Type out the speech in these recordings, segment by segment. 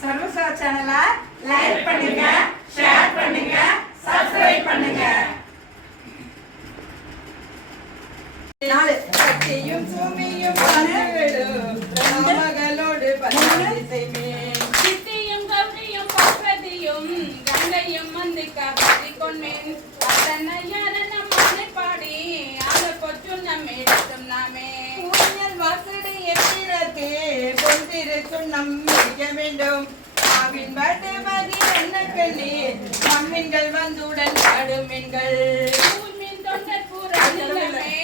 சர்வசா சேனலை லைக் பண்ணுங்க, ஷேர் பண்ணுங்க, சப்ஸ்கிரைப் பண்ணுங்க. நாலு சக்தியும் பூமியும் மகளோடு சித்தியும் கௌரியும் பார்வதியும் கங்கையும் வந்து காப்பாற்றி கொண்டேன். பாடி ஆக கொச்சு நம்மிடத்தும் நாமே வாசடி எத்திரத்தே பொந்திருக்கும் நம்பிக்க வேண்டும். ஆவின் பாட்டுமதி என்ன கண்ணி நம்மீன்கள் வந்துடன் பாடும் மீன்கள் மீன் தொண்டர் பூரமே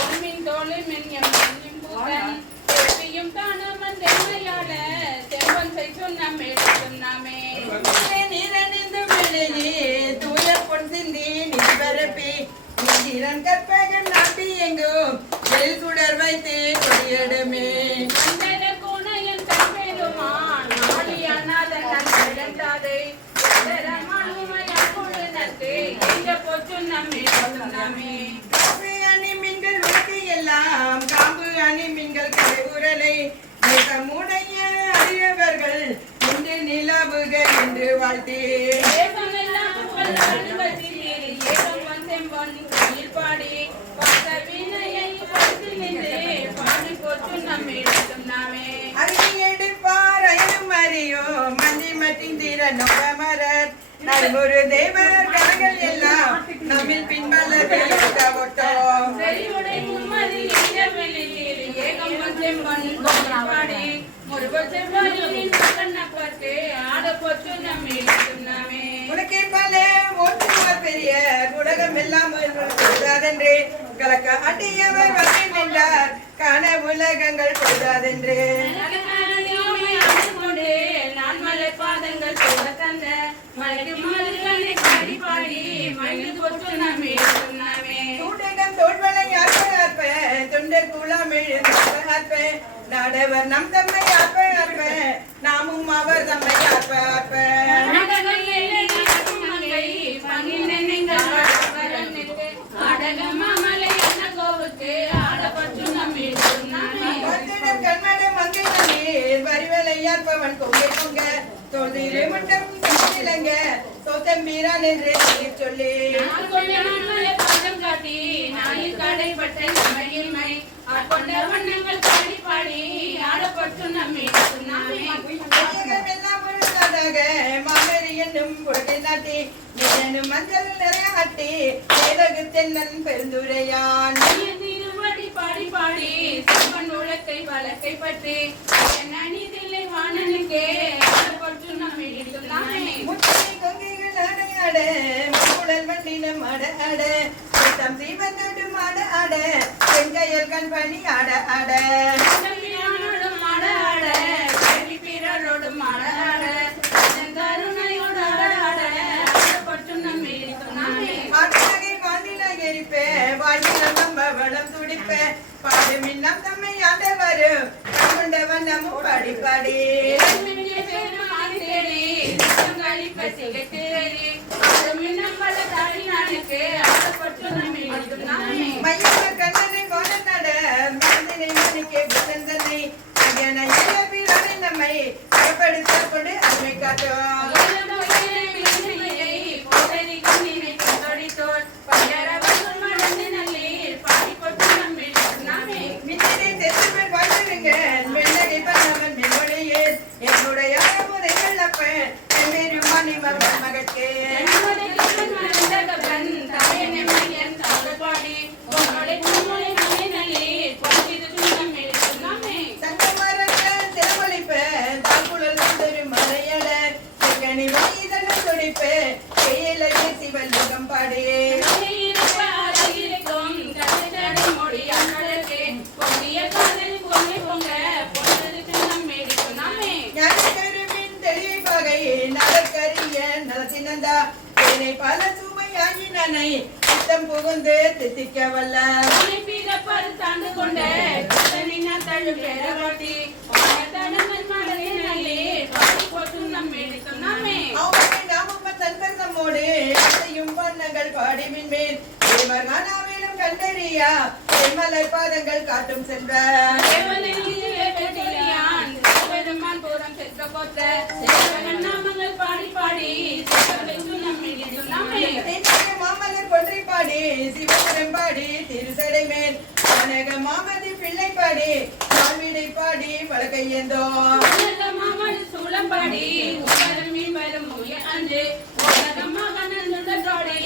கொன்மின் தோழி மின்யம் பூரன் தேவியும் தானும் தென்மையாள செல்வன் செய்யும் நம்மிடத்தும் நாமே நீரணிந்து வெளியே தூய பொன் சிந்தி நிபரப்பி நீரன் கற்பகம் நாட்டி எங்கும் வெல் சுடர் வைத்து கொடியடுமே அந்தர கோணையன் கற்பேருமான் ஆளியானாதன் நன்றாதை தரமானுமையாக்குழுனத்து எங்க போச்சு நம்மிடத்தும் நாமே காம்பு அணி மீன்கள் உலகு எல்லாம் காம்பு அணி மீன்கள் கரைகுரலை மூடைய அறியவர்கள் இன்று நிலவுக என்று வாழ்த்தே பாடி பார்த்த வினையை படுத்து நின்று பாடி போச்சு நம்மிடத்தும் நாமே அரியெடுப்பார் அயனும் அறியோ மந்தி மட்டிந்திர நோமரர் நல்முரு தேவர் கரங்கள் எல்லாம் நம்மில் பின்பல்லது ஒட்டோம் செறிவுடை மும்மதி வெளியில் ஏகம் செம்பன் பாடி முருக செவ்வாயின் கண்ணப்பட்டு ஆட போச்சு நம்மிடத்தும் நாமே உனக்கே பல ஓட்டுவர் பெரிய உலகம் எல்லாம் பொழுதாதென்றே கலக்க அட்டியவர் வந்து நின்றார் காண உலகங்கள் பொழுதாதென்றே நான் மலை பாதங்கள் போல தந்த மலைக்கு மலை பாடி பாடி மயில் போச்சு நம்மிடத்தும் நாமே சூடகம் தோல்வளை ஆற்ப தொண்டர் குளம் எழுப்ப நாடவர் நம் தம்மை ஆற்ப நாமும் அவர் தம்மை ஆற்ப வரிவலையாற்பவன் கொங்கை கொங்க தோல்திரு மட்டம் இலங்க சோத்தம்பீரான் என்று சொல்லி காட்டி நாயில் கடைப்பட்டை சமையில்மை ஆட்கொண்ட வண்ணங்கள் பாடி பாடி ஆடப்பட்டு நம்மிடத்தும் நாமே மாமேரி என்னும் பொழுது நாட்டி நிலனும் மஞ்சள் நிறையாட்டி ஏதகு தென்னன் பெருந்துரையான் திருவடி பாடி பாடி சிவன் உலக்கை வழக்கை பற்றி நனிதில்லை வாணனுக்கே ஆடப்பட்டு நம்மிடத்தும் நாமே முச்சை கொங்கைகள் அடையாட முக்குடல் வண்டினம் அட அட தம் சீவன் நடு மாட அட செங்கையல் கண் பணி அட அட ஆட ஆட பிறரோடும் ஆட ஆட கருணையோடு ஆட ஆட ஆடப்பட்டு நம்மிடத்தும் நாமே ஆட்டகை வானில எரிப்பே வானில நம்ப வளம் துடிப்ப பாடு மின்னம் தம்மை ஆண்டவர் கண்கொண்ட வண்ணமும் பாடி பாடி மையவர் கண்ணனை கோணநட மனதினை மணிக்கே புத்தந்தனை அயனை பிறனை நம்மை ஏற்படுத்த கொண்டு அருமை காட்டும் என்னுடைய மகட்கே சிவலோகம் பாடியே பல சுமையாகினனை சித்தம் புகுந்து தித்திக்க வல்ல தாண்டு கொண்ட நம்மோடு வண்ணங்கள் பாடி மின்மேல் கண்டறியா மலை பாதங்கள் காட்டும் சென்ற பெருமான் பூரம் கொத்த கொத்த சிவகன் நாமங்கள் பாடி பாடி சிவகலை சுண்ணமிழி சுண்ணமே மாமலர் கொன்றை பாடி சிவபுரம் பாடி திருசடை மேல் அநேக மாமதி பிள்ளை பாடி வாழ்விடை பாடி வழக்கையந்தோ மாமடி சூளம் பாடி உலகம் மீன் வரும் முய அன்று உலகமாக நந்தோடி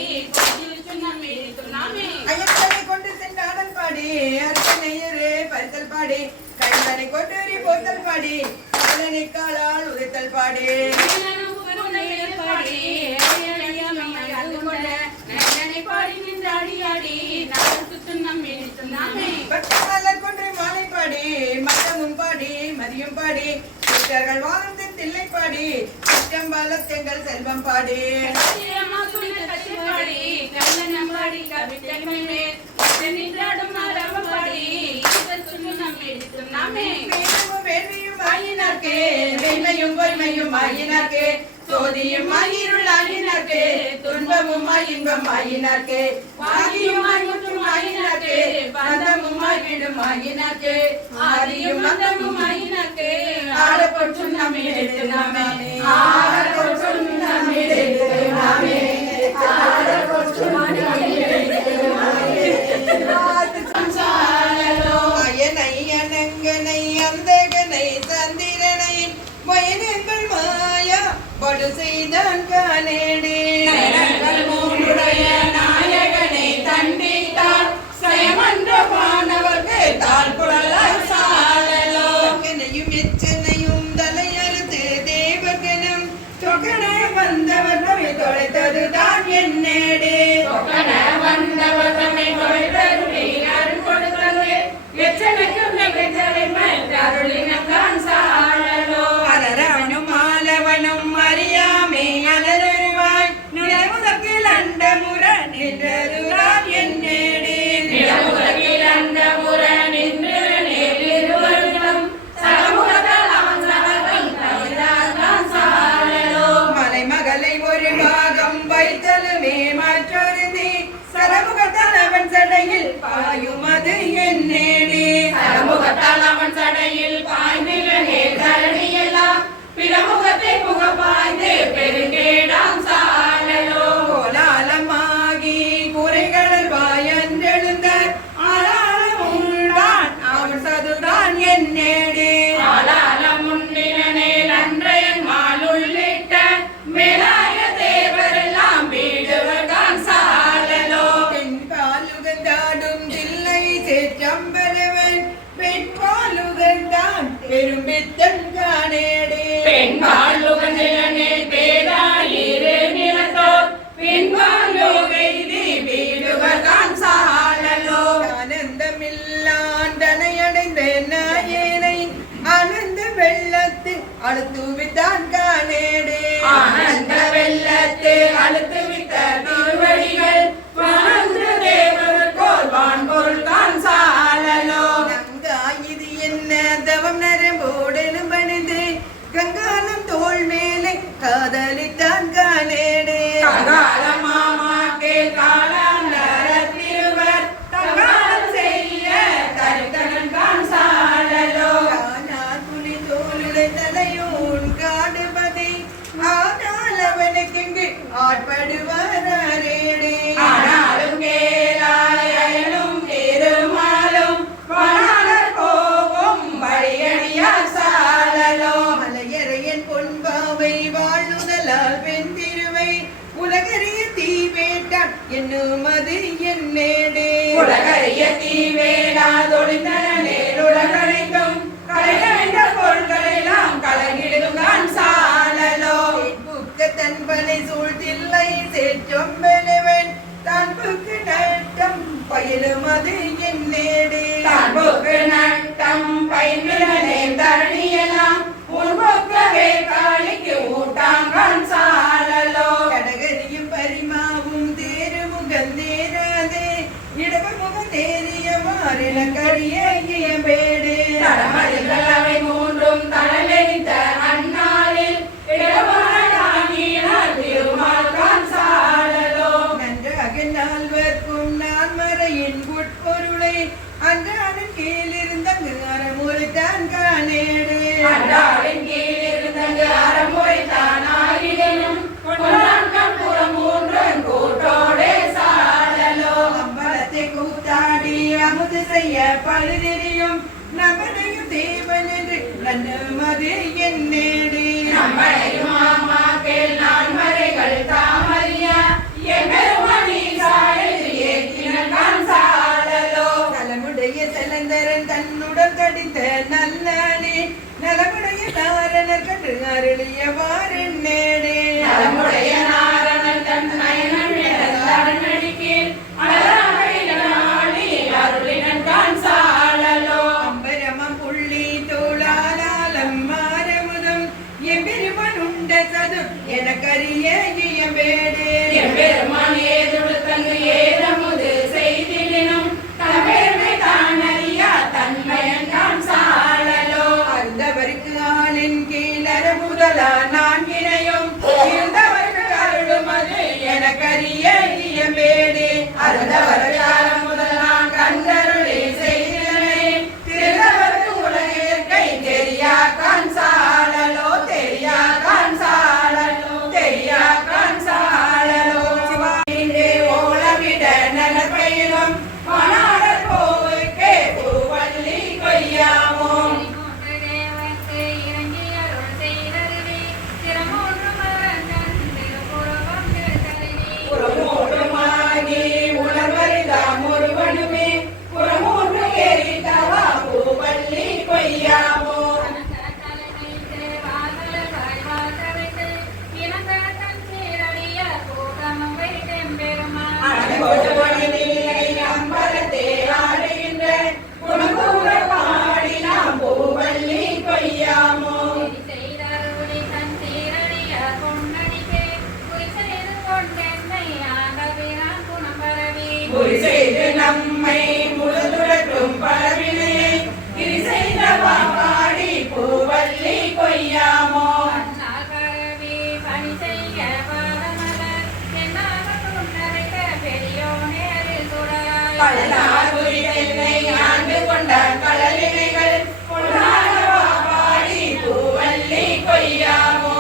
சுண்ணமிழி சுண்ணமே ஐயப்பனை கொண்டு சென்றாடல் பாடி அர்ச்சனையரே பரித்தல் பாடி கைதனை கொண்டு போத்தல் பாடி கல்லனை காலால் உரைத்தல் பாடி பக்தமலர் கொன்றை மாலை பாடி மத்தமும் பாடி மதியம் பாடி சித்தர்கள் வாழ்ந்தின் தில்லை பாடி சிற்றம்பலத்தெங்கள் செல்வம் பாடி வேள்வியும் ஆயினார்க்கே வெண்மையும் பொய்மையும் ஆயினார்க்கே சோதியும் ஆயிருள் ஆயினார்க்கே துன்பமும் இன்பம் ஆயினார்க்கே வாகியும் முற்றும் ஆயினார்க்கே பந்தமும் வீடும் ஆயினார்க்கே ஆதியும் மந்தமும் ஆயினார்க்கே ஆடப்பொற்றும் நம்மிடத்து நாமே ஆடப்பொற்றும் நம்மிடத்து நாமே ஆடப்பொற்றும் நம்மிடத்து நாமே அயனை அனங்கனை அந்தகனை சந்திரனை வயதங்கள் மாயா படு செய்தான் காணேடே மூன்றுடைய நாயகனை தண்டித்தார் சயமன்ற மாணவர்க்கு தாழ் குழலாய் சாழலோ என்னையும் எச்சனையும் தலையறுத்து தேவகனம் சொகன வந்தவர் நம்மை தொலைத்ததுதான் என்னேடே சொகன வந்தவர் நம்மை தொலைத்தது அருள் கொடுத்தது எச்சனைக்கும் அருளினங்கான் சாழலோ அரரவனும் ஆலவனும் அறியாமே அலருவாய் நிலவுதற்கில் அண்டமுற நின்றதுதான் என்னேடே நிலவுதற்கில் அண்டமுற நின்று நேரிருவரும் சமூகத்தால் அவன் சமர்கள் தவிராதான் சாழலோ மலைமகளை ஒரு பாகம் வைத்தலுமே மற்றொருதி சரமுகத்தால் அவன் சடையில் பாயும் அது என்னேடே சரமுகத்தால் அவன் சடையில் பாய்ந்திலே தரணியெல்லாம் பிரமுகத்தை புக பாய்ந்து பெருங்கேடாம் சாழலோ கோலாலமாகி குறைகளில் வாயன்றெழுந்த ஆளாலம் உண்டான் அவன் சதுதான் என்னேடே ஆளாலம் உண்டினேல் அன்றையன் மாலுள்ளிட்ட மேலாய தேவரெல்லாம் வீடுவர்தான் சாழலோ தென்பால் உகந்தாடும் தில்லை சேற்றம்பரவன் பெண்பால் உகந்தான் பெரும்பித்தன் காணேடே பெண்பால் உகந்திலே பேராயிரு நிலத்தோர் பெண்பால் யோகைதி வீடுவர்தான் சாழலோ ஆனந்தமில்லான் தனையடைந்த நாயேனை ஆனந்த வெள்ளத்து அழுத்துவித்தான் காணேடே ஆனந்த வெள்ளத்து அழுத்துவித்த திருவடிகள் வாழ்ந்த தேவர்கோர் வான்பொருள் தான் சாழலோ நங்கா இது என்ன தவம் நரம்போடெனும் பணிந்து கங்காலம் தோள் மேலே காதலித்தான் காணேடே கங்காலம் மாமாக்கே காலம் நரத்திருவர் தங்காலம் செய்ய தருக்கணன் கான் சாழலோ ஆனால் புலி தோளுடைய தலையோன் காடுபதி ஆனால் அவனுக்கு ஆட்படுவாரேடே ஆனாலும் கேளாய் அயனும் பெருமாளும் வனாளர் போகும் வழியடியா சாழலோ மலையறையன் பொன்பாவை வாழுதலால் பெண் திருவை உலகறிய தீவேட்டான் என்னும் அது என்னேடே உலகறிய தீவேடா தொழிந்தனே உலகனைக்கும் கலைகளைந்த பொருள்களெல்லாம் கலங்கிடும் தான் சாழலோ புக்க தன்பனை சூழ்த்தில்லை சேற்றொம்பெலவன் தான் புக்கு நட்டம் பயிலும் அது என்னேடே தான் புக்கு நட்டம் பயின்றனே தரணியெல்லாம் உன்பொக்கவே காளிக்கு ஊட்டாங்கான் சாழலோ கடகரியும் பரிமாவும் தேருமுகம் தேராதே இடமுகம் தேறிய மாறில கரிய பேடே தடமதில் அவை மூன்றும் தடலே அது என்னேடு நம்மளையும் மாமா கேள் நான் மறைகள் தாமறிய எம்பெருமணி சாயல் ஏற்றினான் சாழலோ நலமுடைய செலந்தரன் தன்னுடன் தடித்த நல்லானே நலமுடைய நாரணர் கண்டு அருளியவாறு நேடே நலமுடைய நாரணன் தன் நயனம் நடிக்கேன் அழகாடி அருளினன் தான் சாழலோ அம்பரமம் புள்ளி தோளாலம் மாரமுதம் எம்பெருமான் உண்ட சதும் எனக்கரிய இயம்பேடே எம்பெருமான் ஏதுடுத்தங்கு ஏதமுது செய்திடினும் தம்பெருமை தான் அறியா தன்மையன் தான் சாழலோ அருந்தவருக்கு ஆளின் கீழற முதலா நான்கினையும் இருந்தவருக்கு அருளுமது எனக்கரிய இயம்பேடே அருந்தவர்கார முதல் நான் கண்டருளி செய்தினை திருந்தவர்க்கு உலகிற்கை தெரியா கான் சாழலோ தெரியா கான் சாழலோ தெரியா கான் சாழலோ சிவாயின்றே ஓலமிட நலப்பயிலும் மணாடர் கோவுக்கே பூவல்லி கொய்யாமோ புறமூன்றுமாகி உணர்வறிதாம் ஒருவனுமே புறமூன்று ஏறிட்டவா பூவல்லி கொய்யாமோ அனுபவனில்லை அம்பலத்தே ஆடுகின்ற குணக்கூற பாடினாம் பூவல்லி கொய்யாமோ குறி செய்து நம்மை முழுதுடட்டும் பரவினையை கிரி செய்தவா பாடி பூவல்லி கொய்யாமோ பல்லாகுரி தென்னை ஆண்டு கொண்டான் கடலினைகள் கொண்டாடவா பாடி பூவல்லி கொய்யாமோ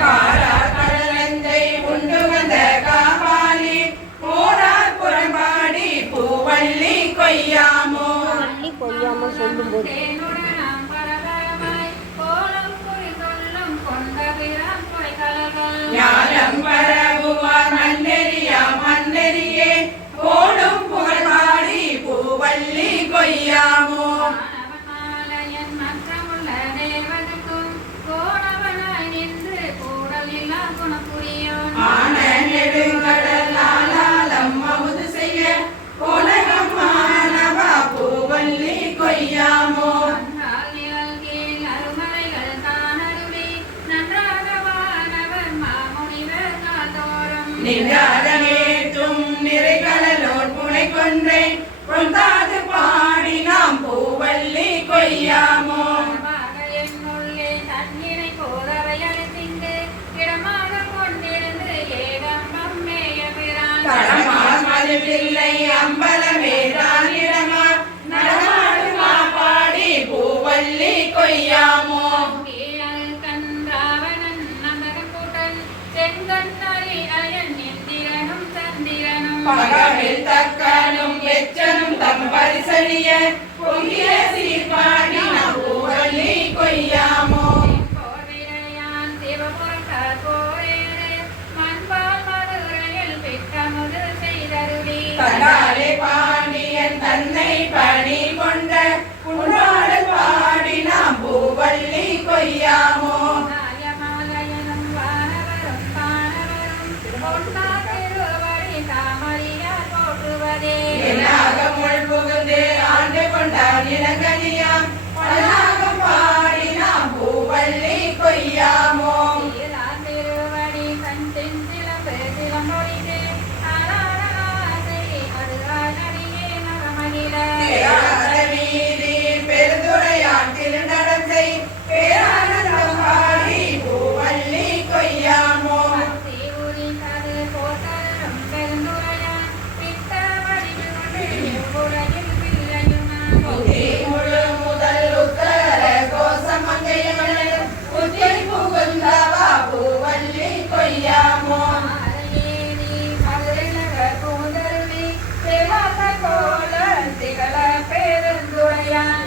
காரார் கடலஞ்சை உண்டு வந்த காபாலி போரார் புறம்பாடி பூவல்லி கொய்யாமோ சொல்லும்போது ஞானம் பரவுவார் மன்னெறியா மன்னெறியே ஓடும் புகழ் பாடி பூவல்லி கொய்யாமோ ஆன நெடுங்கடல் ஆலாலம் அமுது செய்ய கோலகம் மாணவா பூவல்லி கொய்யாமோ நின்றாதேற்றும் நிறைகளோர் புனை கொன்றை கொண்டாது பாடி நாம் பூவல்லி கொய்யாமோ கடமாமதில்லை அம்பலமே தான் இடமா நடமாடுமா பாடி பூவல்லி கொய்யாமோ பகவில் தக்கனும் எச்சனும் தம் பரிசலிய பொங்கிய சீர்பாடி நாம் பூவல்லி கொய்யாமோ தன்னாலே பாண்டியன் தன்னை பணி கொண்ட உன்னாடல் பாடி நாம் பூவல்லி கொய்யாமோ என்னாக முள் புகுந்து ஆண்டு கொண்டான் இளங்கனியாம் பல்லாகம் பாடி நாம் பூவல்லி கொய்யாமோ வீதி பெருந்துரையான் திருநடத்தை பேரானந்தம்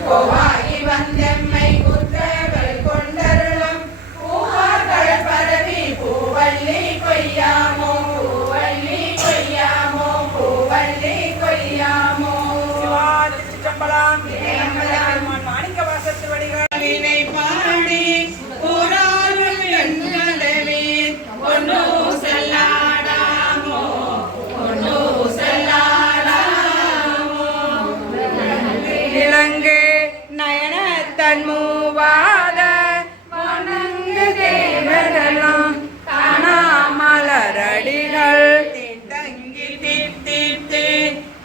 கோவாகி வந்தெம்மை குற்றவள் கொண்டருளும் பூவார்கள் பரவி பூவள்ளி கொய்யாமோ பூவள்ளி கொய்யாமோ பூவள்ளி கொய்யாமோ மாணிக்க வாசத்து வடிகளை பாடி போராடும் எண்களவே பொன்னோ செல்லாடாமோ பொன்னோ செல்லாடாமோ இலங்கு நயன தன்மூவாத வணங்கு தேவரெல்லாம் தானா மலரடிகள் தங்கி தீர்த்தீர்த்து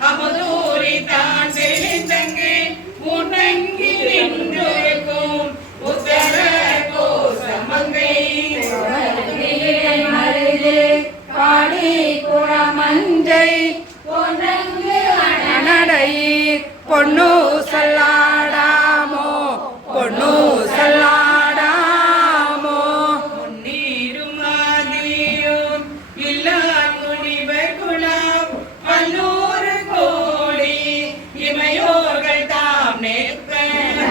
அமுதூரி தான் செழித்தங்கு முன்னங்கி நின்றிருக்கும் உத்தர கோசமங்கை பாடி குளமஞ்சை அனடையீர் பொன்னு சல்லாடாமோ பொன்னு சல்லாடாமோ முன்னீரும் மாதிரியும் இல்லா முனிவர் குலாம் பல்லூறு கோடி இமையோர்கள் தாம் நேர்ப்ப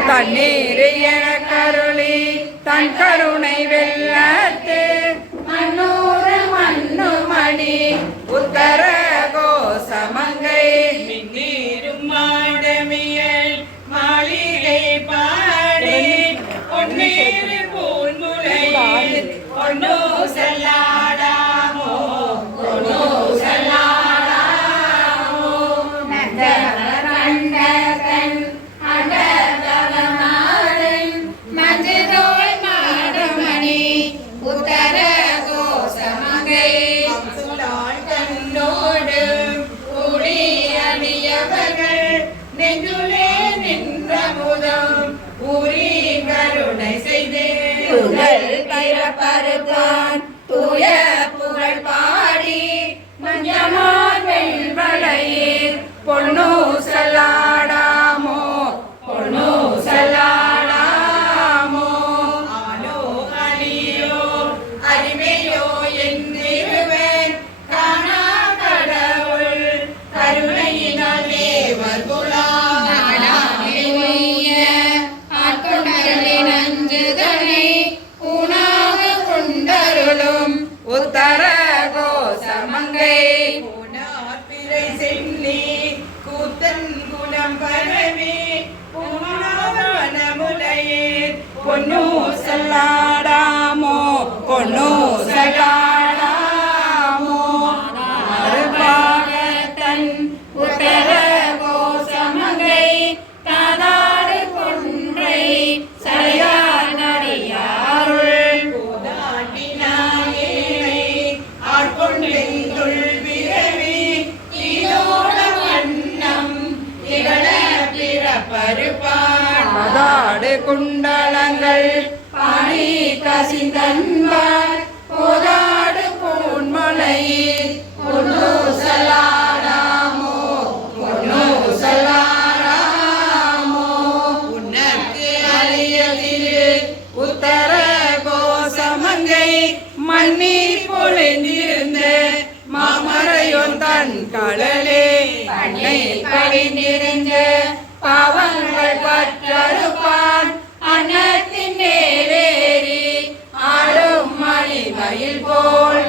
தண்ணீர் என கருளி தன் கருணை வெள்ளத்து மன்னூறு மண்ணுமணி உத்தர கோசமங்கை மின்னீரும் மாடமியல் மாளிகை பாடி பொன்னீர் பூன்முலையில் பொன்னோ செல்லாடாமோ பொன்னோ செல்லாடாமோ மஞ்சதோய் மாடமணி உத்தர கோசமங்கை கண்ணோடு கூடி அணியவர்கள் நெஞ்சுலே நின்ற முதம் ஊரி கருணை செய்தே பருப்பான் தூய புகழ் பாடி மஞ்சமான் வெண்வளையீர் பொன்னோ செல்லாடாமோ பொன்னோ செல்லாடாமோ ஆலோ அலியோ அறிவையோ என்றிருவன் காணா கடவுள் கருணையினால் தேவர் குலாம் நஞ்சுதனை பூனாக கொண்டருளும் உத்தர கோசமங்கை பூனார் பிறை சென்னி கூத்தன் குலம் பரவி பூனாவனமுலையீர் பொன்னோ செல்லாடாமோ பொன்னோ செல்லாடாமோ மறுபாகத்தன் உத்தர கோசமங்கை தாதாடு கொன்றை சரையார் நடியாருள் போதாட்டினாயேனை ஆட்கொண்டெங்குள் விரவி ஈரோட வண்ணம் திகழ பிறப்பருப்பான் மதாடு குண்டலங்கள் பாடி கசிந்தன்பார் போதாடு பொன்மலையில் பொன்னோ செல்லாடாமோ பொன்னோ செல்லாடாமோ உனக்கு அரிய திரு உத்தர கோசமங்கை மண்ணீர் பொழிந்திருந்த மாமரையொன் தன் கடலே பண்ணை படிந்திருந்த பாவங்கள் பற்றறுப்பான் அன்னத்தின் மேலேறி ஆடும் மணிமயில் போல்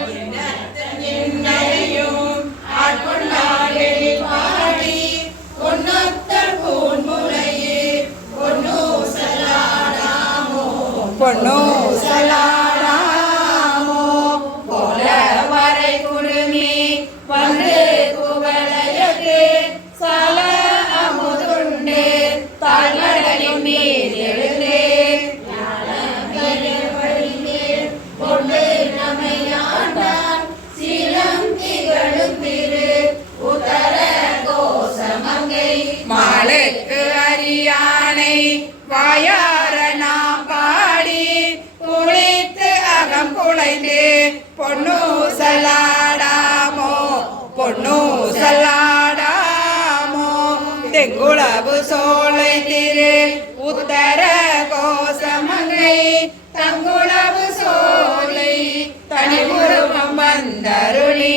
என்னையும் ஆட்கொண்டாளில் பாடி பொன்னொத்த பூன்முலையீர் பொன்னோ செல்லாடாமோ பொன்னோ செல்லாடாமோ போல வரை குழுமி வந்து குவளையது சல அமுதுண்டு தாழ்மடலின் மீது எழுந்து கொண்டு நமையாண்டான் சீலம் திகழும் திரு உத்தர கோசமங்கை மாலுக்கு அரியானை வாயார நாம் பாடி குளித்து அகம் குலைந்து பொன்னு சல்லாடாமோ பொன்னு சல்லாடாமோ தெங்குளவு சோலை திரு உத்தர கோசமங்கை தங்குளவு சோலை தனிமுருகம் வந்தருளி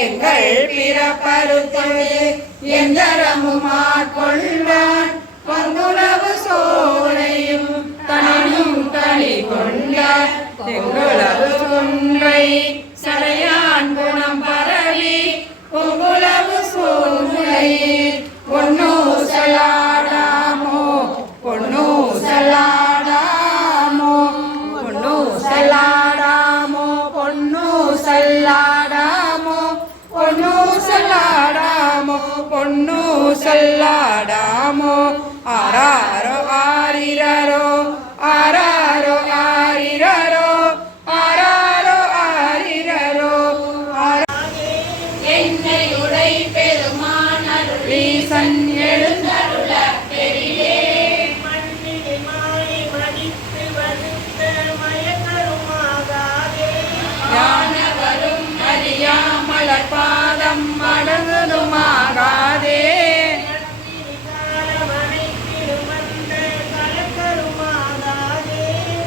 எங்கள் பிறப்பருத்தது எந்தரமும் ஆட்கொள்வான் பங்குளவு சடை சடையான் குணம் பரவி பொங்குலவு சூழ்நிலையில் பொன்னு செல்லாடாமோ பொன்னு செல்லாடாமோ பொன்னு செல்லாடாமோ பொன்னு செல்லாடாமோ பொன்னு செல்லாடாமோ பொன்னு செல்லாடாமோ ஆராரோ ஆரிரரோ ஆராரோ ஆரிரரோ ஆராரோ ஆரிரரோ என்னை உடை பெருமான் அருளீசன் எழுந்தருள பெரியே மண்ணிலே மாலை மடித்து வருத்த மயக்கருமாகாதே யானவரும் அறியாமலர் பாதம் மடங்குமாகாதே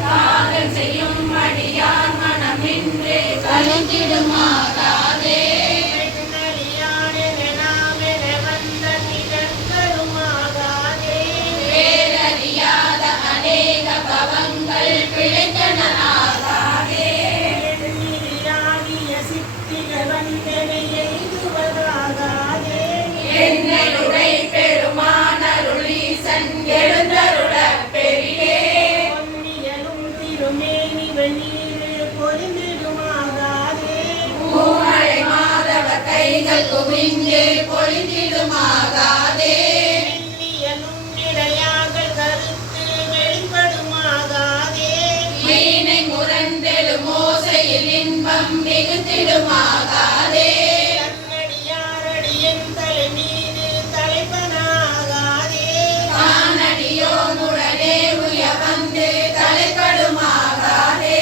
காதல் செய்யும் அடியார் மனமின்றே கலங்கிடுமாகாதே பேரறியாத அநேக பவங்கள் பிழைத்தனாகாதே என்னுடை பெருமான் அருளீசன் எழுந்தருள பெரியே பூமழை மாதவ கைகள் குவிந்து பொழிந்திடுமாகாதே வீணை முரண்டெழும் ஓசையில் இன்பம் மிகுந்திடுமாகாதே தானடியோனுடனே உய வந்து தலைப்படுமாகாதே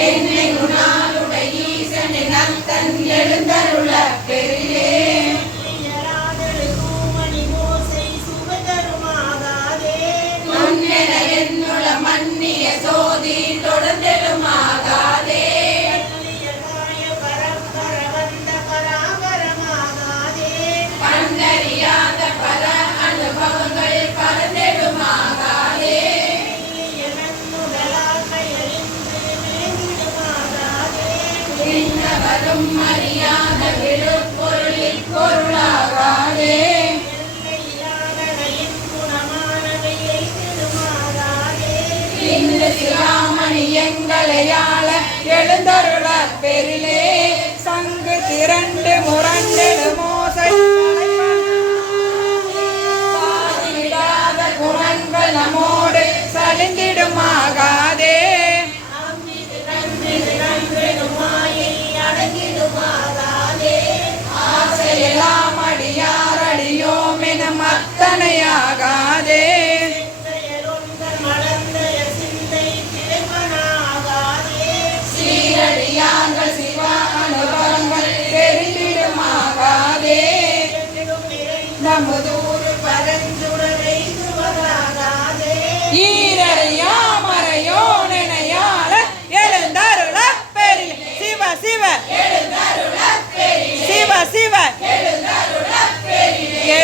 என்னை உணாலுடைய ஈசனின் நத்தன் எழுந்தருள பெரியே முன்னென என்னுள மன்னிய சோதி தொடர்ந்தெழுமாகாதே கண்டறியாத பல அனுபவங்கள் பறந்தெழுமாகாதே இன்னவரும் அறியாத விழுப்பொருளில் பொருளாகாதே இந்த சிராமணி எங்களையாள எழுந்தருள பெரிலே சங்கு திரண்டு முரண்டெழு மோசை சாதிவிடாத குணங்கள் நம்மோடு சலிந்திடுமாகாதே ஆசையெல்லாம் அடியார் அடியோம் என மத்தனையாகாதே சீரடியார்கள் சிவா அனுபவங்கள் தெரிந்திடுமாகாதே நமதூர் பரஞ்சுடரை ஈரையாமரையோனையாள எழுந்தருள பெரிலே சிவ சிவ சிவ சிவ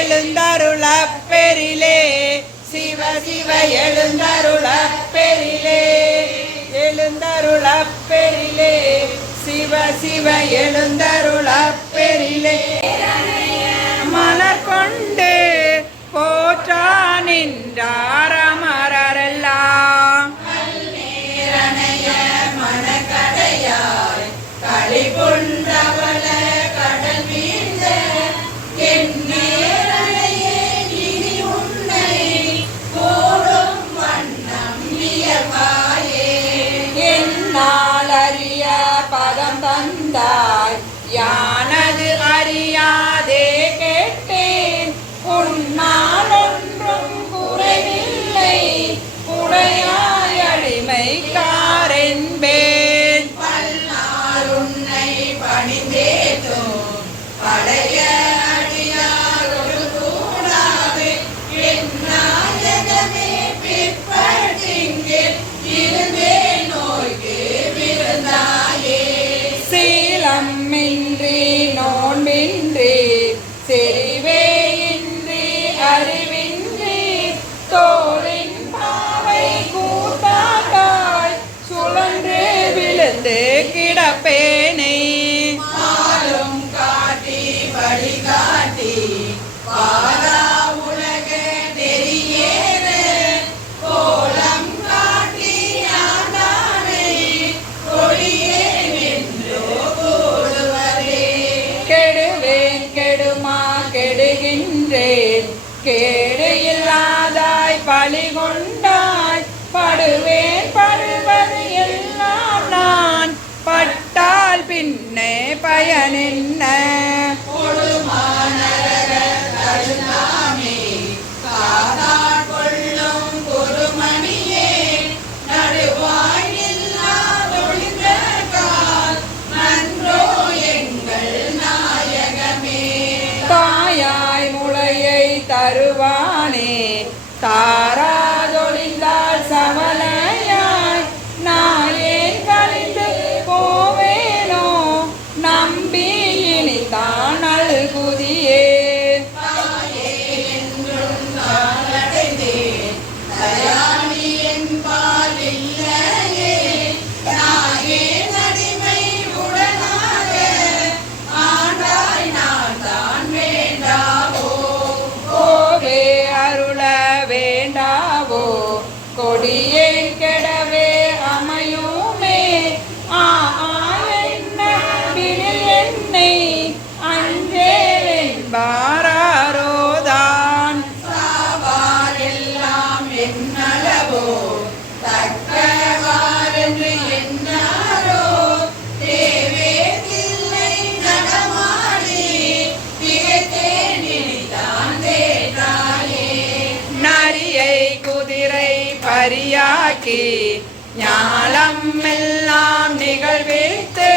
எழுந்தருள பெரிலே சிவ சிவ எழுந்தருள பெரிலே எழுந்தருள பெரிலே சிவ சிவ எழுந்தருள பெரிலே மலர் கொண்டு போற்றா நின்றார் அமரரெல்லாம் மனக்கடையாய் களி கொண்டவள கடல் வீழ்ந்த என் நேரணையே இனி உன்னை போடும் வண்ணம் இயல்பாயே என்னால் அறிய பதம் தந்தாய் யானது அறியாதே கேட்டேன் உன்னால் ஒன்றும் குறைவில்லை உடையாய் அடிமைக்காரென்பேன் பல்நாள் உன்னை பணிந்தேத்தும் பழைய அடியாரோடு கூடாது என் நாயகமே பிற்பட்டிங்கில் இருந்தே நோய்க்கு விருந்தாயே சீலமின்றி நோன்பின்றி செறிவே இன்றி அறிவின்றி தோளின் பாவை பணிந்தேன் கேடு இல்லாதாய் பழி கொண்டாய் படுவேன் படுவது எல்லாம் நான் பட்டால் பின்னே பயன் என்ன தாயாய் முளையை தருவானே தாராதொழிந்தால் சவலையாய் நாயேன் கழிந்து போவேனோ நம்பி இனி தான் அல்குதியே வேண்டாவோ கொடியே கெடவே அமையுமே என்ன வினில் என்னை அஞ்சேவென்பாரோதான் சாவாரெல்லாம் என்னளவோ தக்கவாரென்று என்னாரோ தேவே தில்லை நடமாடி திகைத்தே நினைத்தான் தேற்றாயே நரியை குதிரை பரியாக்கி ஞாலம் எல்லாம் நிகழ்வித்து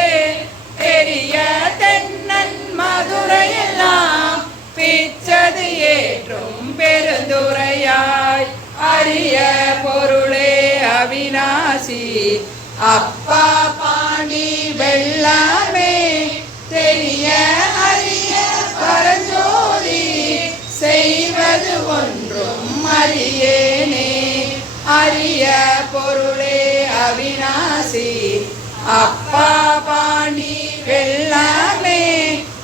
பெரிய தென்னன் மதுரையெல்லாம் பிச்சது ஏற்றும் பெருந்துரையாய் அரிய பொருளே அவிநாசி அப்பா பாண்டி வெள்ளாமே தெரிய அரிய பரஞ்சோதி செய்வது ஒன்றும் அறியேனே அரிய பொருளே அவிநாசி அப்பா பாண்டி வெள்ளாமே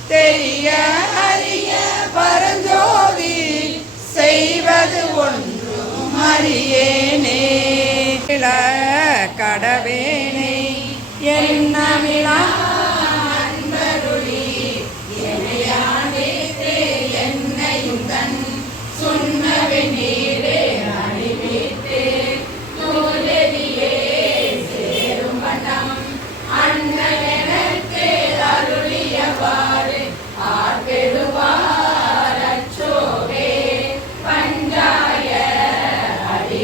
தெரிய அரிய பரஞ்சோதி செய்வது ஒன்றும் அறியேனே கடவேனை என்னமிழா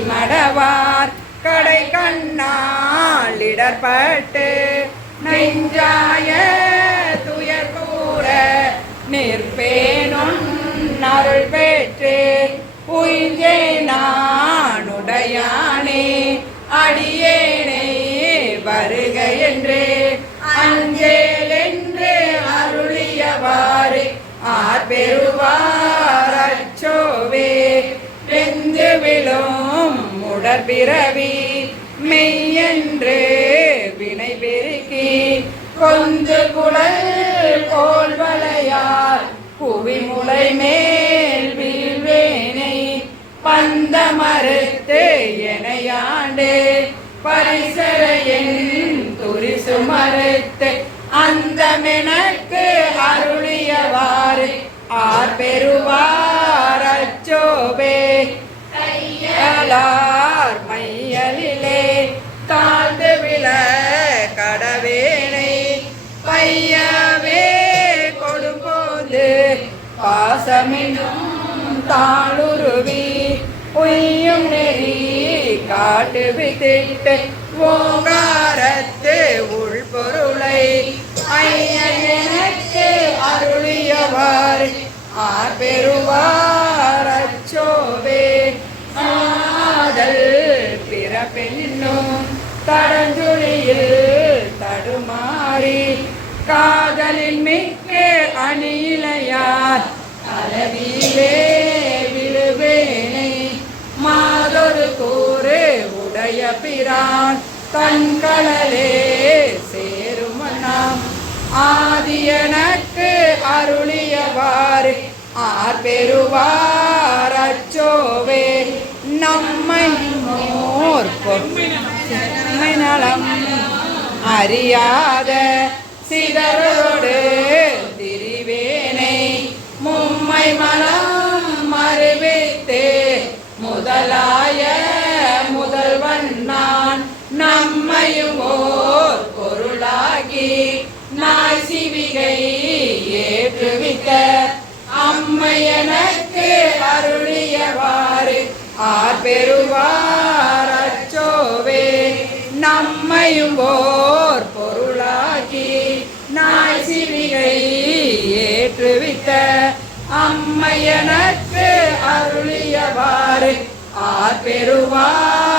மடவார் கடை கண்ணால் இடர்பட்டு நெஞ்சாய துயர் கூற நிற்பேனுன் அருள் பெற்று உயிர்ந்தே நானுடையானே அடியேனே வருக என்று அஞ்சேல் என்று அருளியவாறு ஆர்பெறுவார் அச்சோவே வெந்து விழும் உடற்பிறவி மெய்யென்று வினை பெருக்கி கொஞ்சு குழல் கோல் வளையார் குவிமுலை மேல் வீழ்வேனை பந்த மறுத்து எனையாண்டு பரிசரையின் துரிசு மறுத்து அந்த மெனக்கு அருளியவாறு ஆர்பெறுவார் அச்சோவே கையலார் மையலிலே தாழ்ந்து விழ கடவேனை பையவே கொடுபோது பாசமெனும் தாளுருவி உய்யும் நெறி காட்டு வித்திட்டு ஓங்காரத்து உள்பொருளை ஐயன் எனக்கு அருளியவாறு ஆர்பெறுவார் அச்சோவே ஆதல் பிறப்பென்னும் தடஞ்சுழியில் தடுமாறி காதலின் மிக்க அணியிலையார் அளவிலே விழுவேனை மாதொரு கூறு உடைய பிரான் கண்களே சேருமனாம் ஆதியனக்கு அருளியவாறு ஆர்பெறுவார் அச்சோவே நம்மை மோர் பொன்மை நலம் அறியாத சிதறோடு திரிவேனை மும்மை மலம் முதலாய முதல்வன் நான் நம்மையும் ஓர் பொருளாகி நாய் சிவிகை ஏற்றுவித்த அம்மை எனக்கு அருளியவாறு ஆர்பெறுவார் அச்சோவே நம்மையும் ஓர் பொருளாகி நாய் சிவிகை ஏற்றுவித்த அம்மை எனக்கு அருளியவாறு ஆர்பெறுவார்